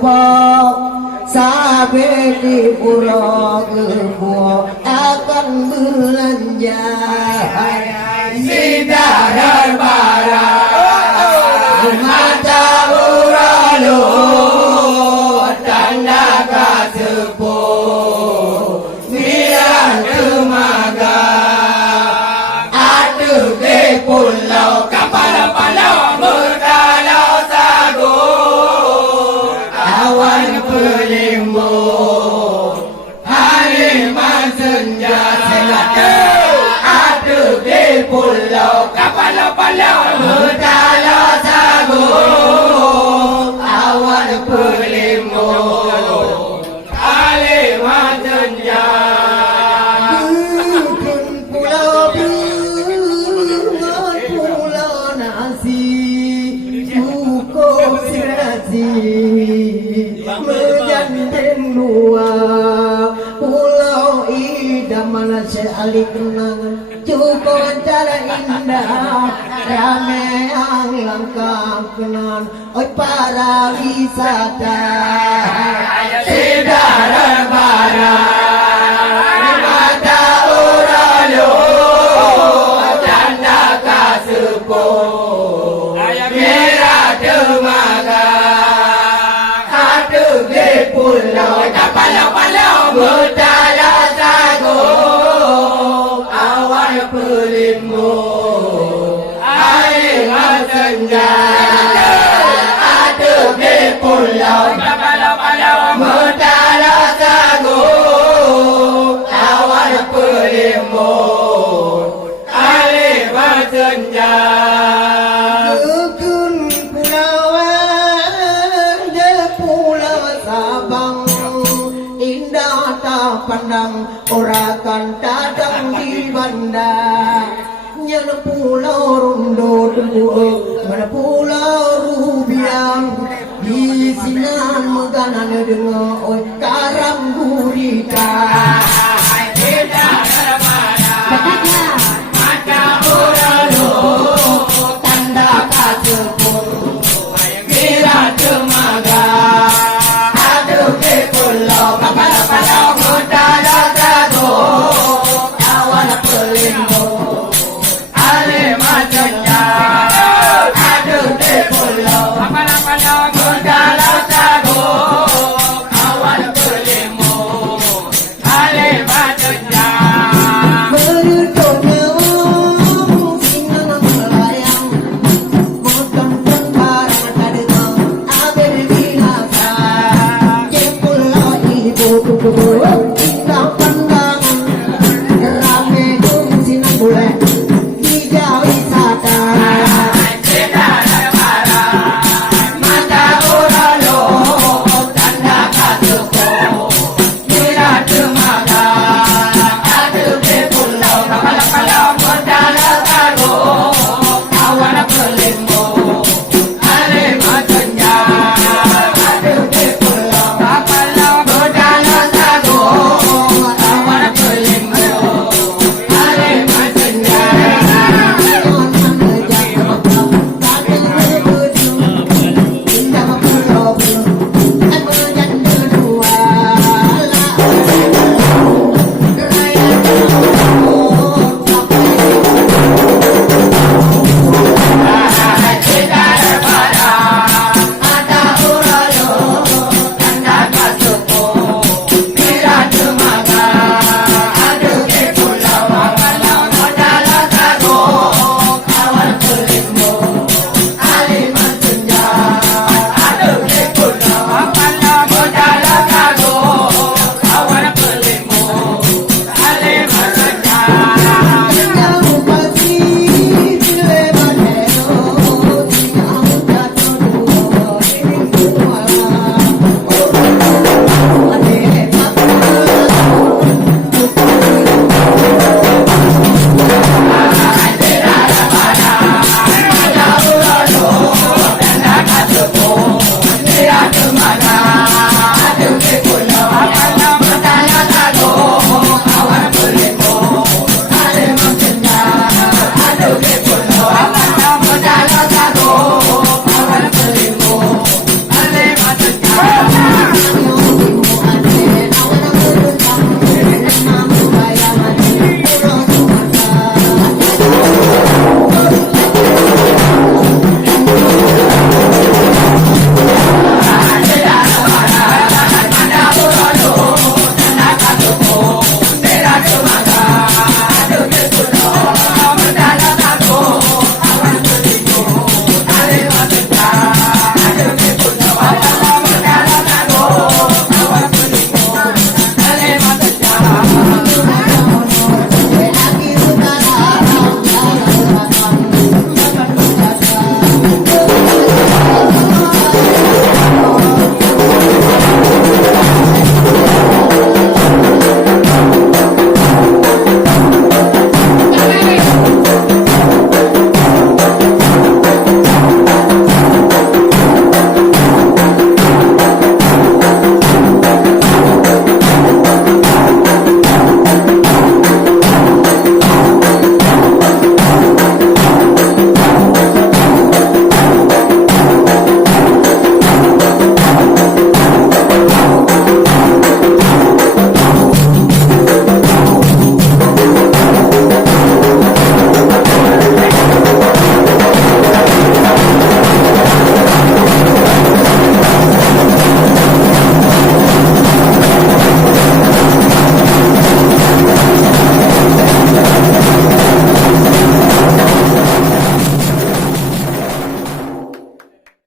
pok sampai di pulau Gebo akan belanja Sidaran barang mata uralu tanda kasepuh niran temaga aduh di pulau kapal palau berdalau sagu awan pelimbun haliman senja senada aduh di pulau kapal palau berdalau sagu awan pelimbun haliman senja pulau bunga pulau nasi cukup serasi menjandeng dua pulau idaman sekali kenangan cukup cara indah ramai yang langkah kenan oi para wisata Sidaran barang mata uralu tanda kasepuh merah temaga aduh di pulau kapal-palau berdalau sagu awan pelimbun air senja aduh di pulau kapal-palau berdalau sagu awan pelimbun air senja Kekun pulauan de pulau Sabang indah tak pandang orakan dadang di bandar nyana pulau Rondo dua mana pulau Rubiang di sinan meganan dengar oi